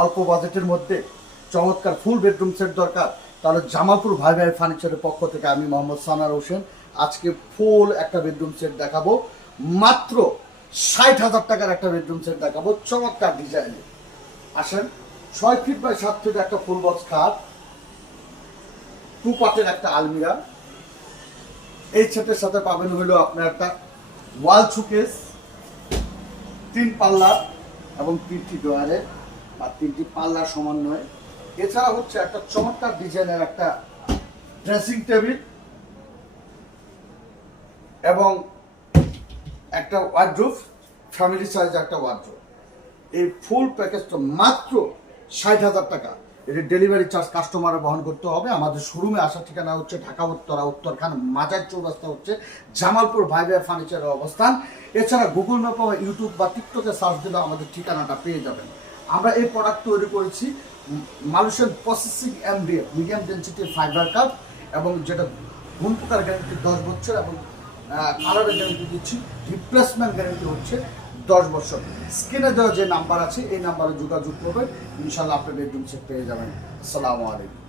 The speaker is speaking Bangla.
অল্প বাজেটের মধ্যে চমৎকার ফুল বেডরুম সেট দরকার, তাহলে জামালপুর ভাই ভাই ফার্নিচারের পক্ষ থেকে আমি মোহাম্মদ সানার হোসেন আজকে ফুল একটা বেডরুম সেট দেখাবো। মাত্র ৬০,০০০ টাকার একটা বেডরুম সেট দেখাবো, চমৎকার ডিজাইনে। আসেন, ৬ ফিট বাই ৭ ফিট একটা ফুল বক্স খাট, 2 পার্টের একটা আলমিরা। এই সেটের সাথে পাবেন হলো আপনার একটা ওয়াল শোকেস, 3 পাল্লা এবং 3টি ডয়ারের বা 3টি পাল্লার সমন্বয়ে। এছাড়া হচ্ছে একটা চমৎকার ডিজাইনের একটা ড্রেসিং টেবিল এবং একটা ওয়ার্ডরোব, ফ্যামিলি সাইজ একটা ওয়ার্ডরোব। এই ফুল প্যাকেজটা মাত্র ৬০,০০০ টাকা। এর ডেলিভারি চার্জ কাস্টমারে বহন করতে হবে। আমাদের শোরুমে আসার ঠিকানা হচ্ছে ঢাকা উত্তরখান মাজার চৌরাস্তা হচ্ছে জামালপুর ভাই ভাই ফার্নিচারের অবস্থান। এছাড়া গুগল ম্যাপ বা ইউটিউব বা টিকটকে সার্চ দিলে আমাদের ঠিকানাটা পেয়ে যাবেন। আমরা এই প্রোডাক্ট তৈরি করেছি Malaysian processing MDF medium density fibre cup, এবং যেটা ঘুম পোকার গ্যারেন্টি 10 বছর এবং কালারের গ্যারেন্টি দিচ্ছি, রিপ্লেসমেন্ট গ্যারেন্টি হচ্ছে 10 বছর। স্ক্রিনে দেওয়া যে নাম্বার আছে এই নাম্বারে যোগাযোগ করবেন, ইনশাল্লাহ আপনি বেডরুম সেট পেয়ে যাবেন। আসসালামু আলাইকুম।